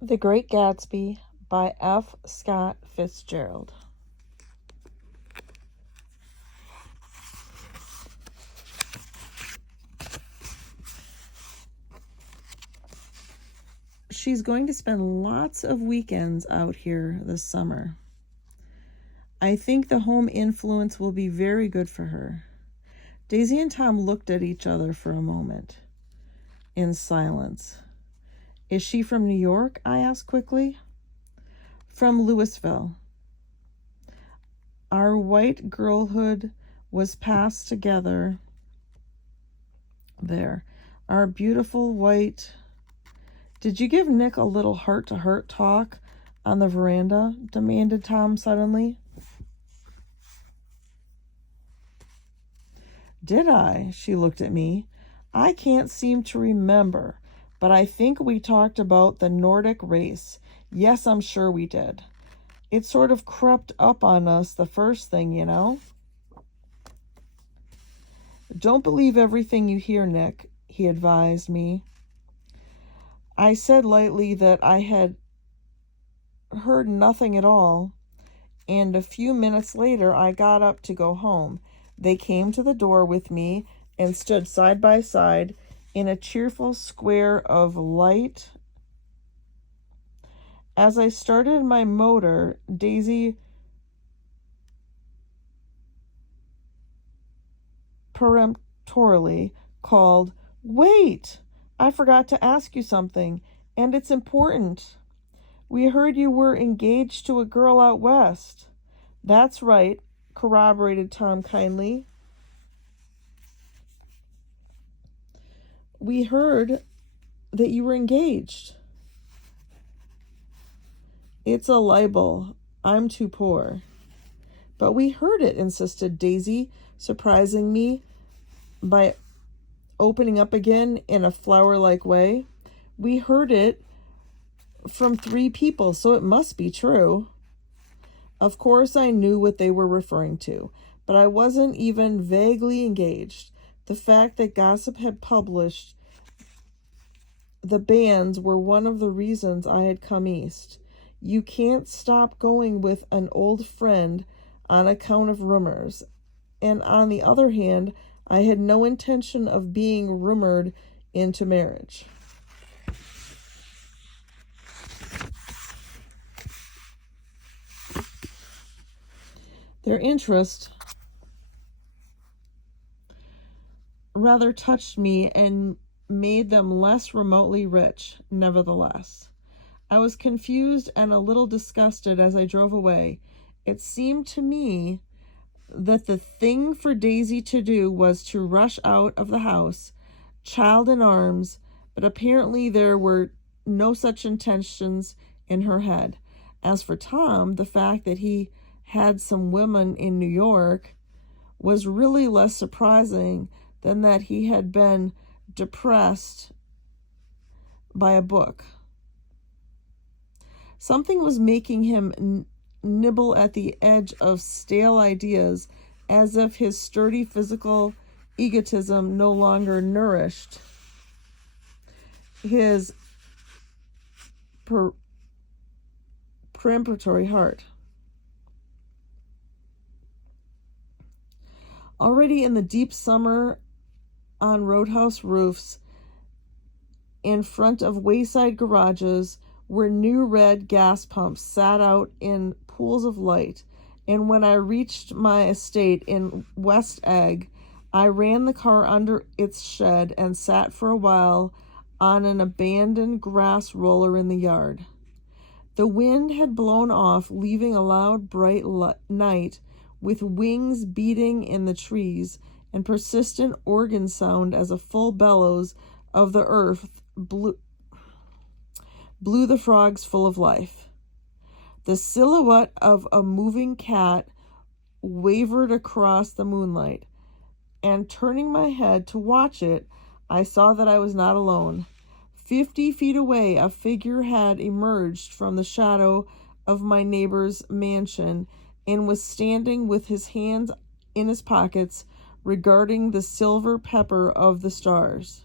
The Great Gatsby by F. Scott Fitzgerald. She's going to spend lots of weekends out here this summer. I think the home influence will be very good for her. Daisy and Tom looked at each other for a moment in silence. Is she from New York? I asked quickly. From Louisville. Our white girlhood was passed together there. Our beautiful white... Did you give Nick a little heart-to-heart talk on the veranda? Demanded Tom suddenly. Did I? She looked at me. I can't seem to remember, but I think we talked about the Nordic race. Yes, I'm sure we did. It sort of crept up on us the first thing, you know. Don't believe everything you hear, Nick, he advised me. I said lightly that I had heard nothing at all, and a few minutes later I got up to go home. They came to the door with me and stood side by side in a cheerful square of light. As I started my motor, Daisy peremptorily called, "Wait! I forgot to ask you something, and it's important. We heard you were engaged to a girl out west." That's right, corroborated Tom kindly. We heard that you were engaged. It's a libel. I'm too poor. But we heard it, insisted Daisy, surprising me by opening up again in a flower-like way. We heard it from 3 people, so it must be true. Of course I knew what they were referring to, but I wasn't even vaguely engaged. The fact that gossip had published the banns were one of the reasons I had come east. You can't stop going with an old friend on account of rumors. And on the other hand, I had no intention of being rumored into marriage. Their interest rather touched me and made them less remotely rich, nevertheless. I was confused and a little disgusted as I drove away. It seemed to me that the thing for Daisy to do was to rush out of the house, child in arms, but apparently there were no such intentions in her head. As for Tom, the fact that he had some women in New York was really less surprising than that he had been depressed by a book. Something was making him nibble at the edge of stale ideas, as if his sturdy physical egotism no longer nourished his peremptory heart. Already in the deep summer, on roadhouse roofs, in front of wayside garages, where new red gas pumps sat out in pools of light, and when I reached my estate in West Egg, I ran the car under its shed and sat for a while on an abandoned grass roller in the yard. The wind had blown off, leaving a loud, bright night with wings beating in the trees and persistent organ sound as a full bellows of the earth blew the frogs full of life. The silhouette of a moving cat wavered across the moonlight, and turning my head to watch it, I saw that I was not alone. 50 feet away, a figure had emerged from the shadow of my neighbor's mansion and was standing with his hands in his pockets, regarding the silver pepper of the stars.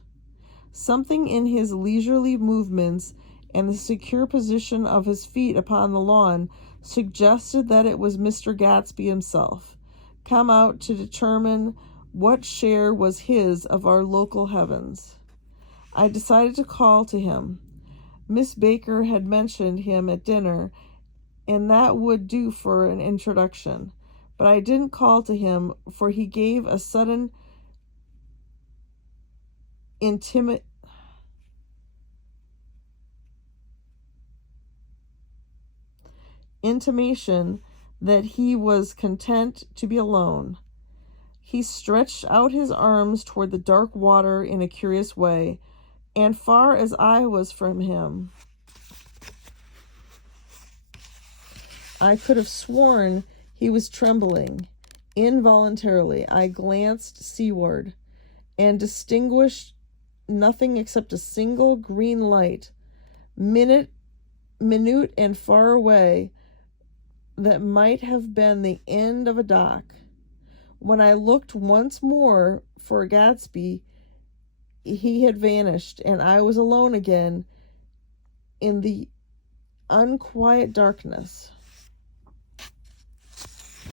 Something in his leisurely movements and the secure position of his feet upon the lawn suggested that it was Mr. Gatsby himself, come out to determine what share was his of our local heavens. I decided to call to him. Miss Baker had mentioned him at dinner, and that would do for an introduction. But I didn't call to him, for he gave a sudden intimation that he was content to be alone. He stretched out his arms toward the dark water in a curious way, and far as I was from him, I could have sworn he was trembling. Involuntarily, I glanced seaward and distinguished nothing except a single green light, minute and far away, that might have been the end of a dock. When I looked once more for Gatsby, he had vanished, and I was alone again in the unquiet darkness.